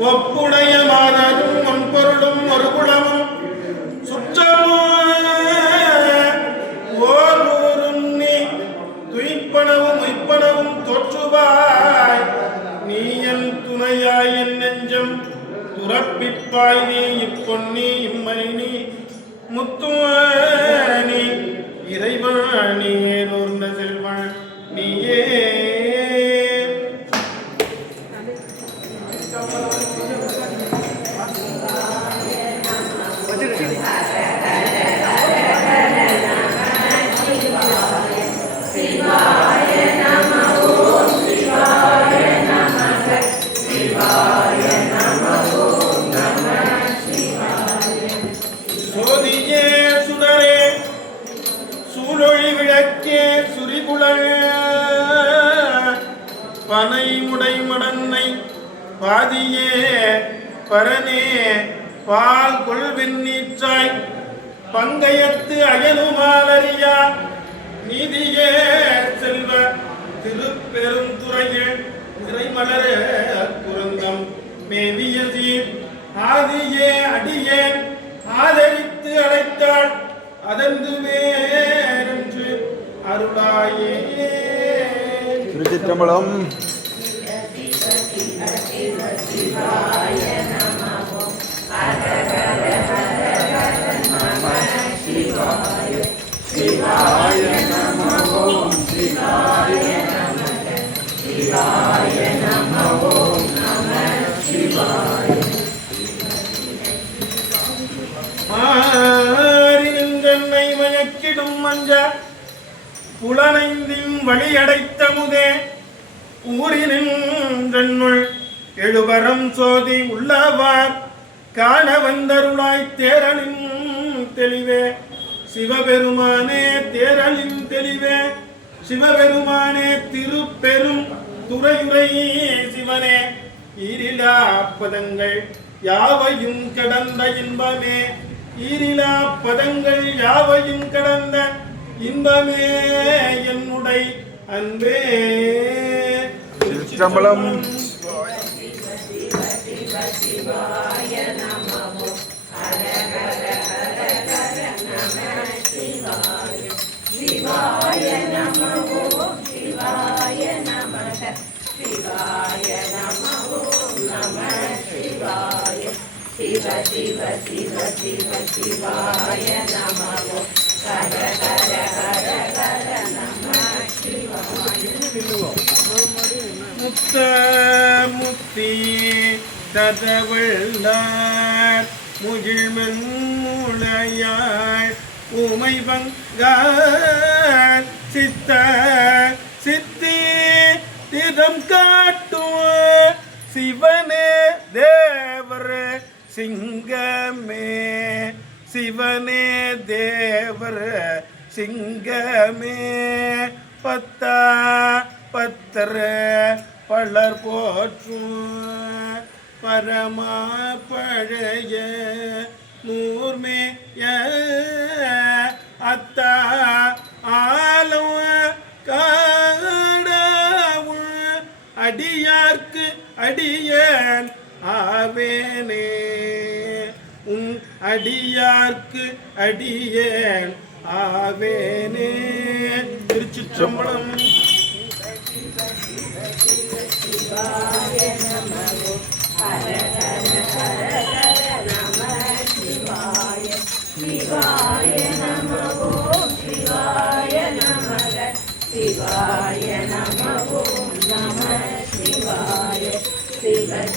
ஒப்புடைய மாதரும் ஒன்பொருளும் ஒரு குணமும் சுற்றமோ ஓரூரும் நீ துய்ப்பனவும் உய்ப்பனவும் தோற்றுவாய். நீ என் துணையாய் என் நெஞ்சம் துறப்பிப்பாய் ஆதியே பரனே பால் கொள்வின் நீற்றாய் பங்கயத்து நீதியே செல்வ திருப்பெருந்துறையில் நிறைமலர குரங்கம் மேவிய ஆதியே அடியே ஆதரித்து அழைத்தாள் அதன்று வேறென்று அருளாயே. திருச்சிற்றம்பலம். மயக்கிடும் மஞ்ச புலனைந்தின் வழியடைத்த முதே ஊரினின்றென்னுள் எழுவரம் சோதி உள்ளவார். காண வந்தருளாய் தேரலின் தெளிவே. சிவபெருமானே தேரலின் தெளிவே. சிவபெருமானே திருப்பெரும் துறையுரை சிவனே. ஈரிலா பதங்கள் யாவையும் கடந்த இன்பமே. ஈரிலா பதங்கள் யாவையும் கடந்த இன்பமே என்னுடை அன்பே திருச்சிற்றம்பலம். முத்த முத்தி ததவள்ளார். முகிழ்மன் மூளையாள் உமை பங்கார். சித்த சித்தி திறம் காட்டும் சிவனே தேவர் சிங்கமே. சிவனே தேவர் சிங்கமே. பத்தா பத்தர பலர் போற்றும் பரமா பழைய நூர்மேய அத்தா ஆலம் காடவும் அடியார்க்கு அடியன் ஆவேனே. உன் அடியார்க்கு அடியேன் ஆவேனே. திருச்சிற்றம்பலம்.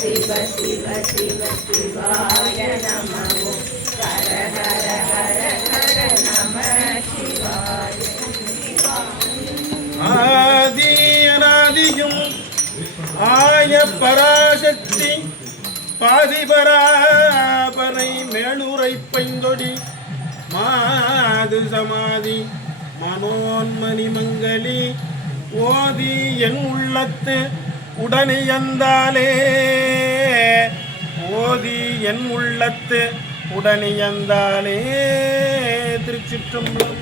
शिव शिव शिव शिवाय नमः हर हर हर हर नमः शिवाय आदि अनादियुम् ஆய பராசக்தி பாதிபராபரை மேலுரை பைந்தொடி மாது சமாதி மனோன்மணி மங்களி ஓதி என் உள்ளத்து உடனியந்தாலே ஓதி என் உள்ளத்து உடனியந்தாலே திருச்சிற்றம்பலம்.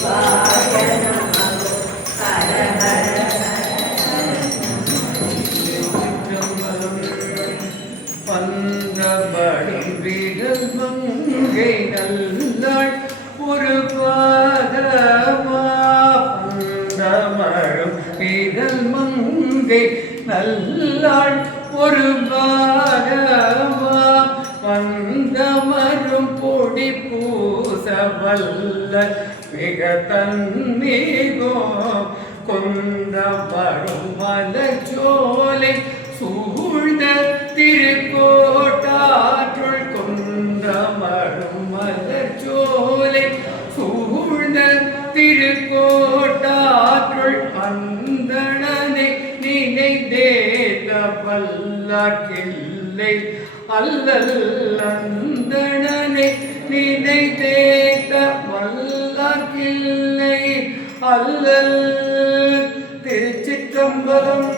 பந்தபடும் மிக தன்னிகோ கொந்தமரும் மலச்சோலை சூழ்ந்த திருக்கோட்டாற்றுள் கொந்தமரும் மலச்சோலை சூழ்ந்த திருக்கோட்டாற்றுள் அந்தணனை நினைதேத்த பல்லாக்கில்லை அல்லல் அந்தணனை நினைதேத்த அல்லல் திருச்சிற்றம்பலம்.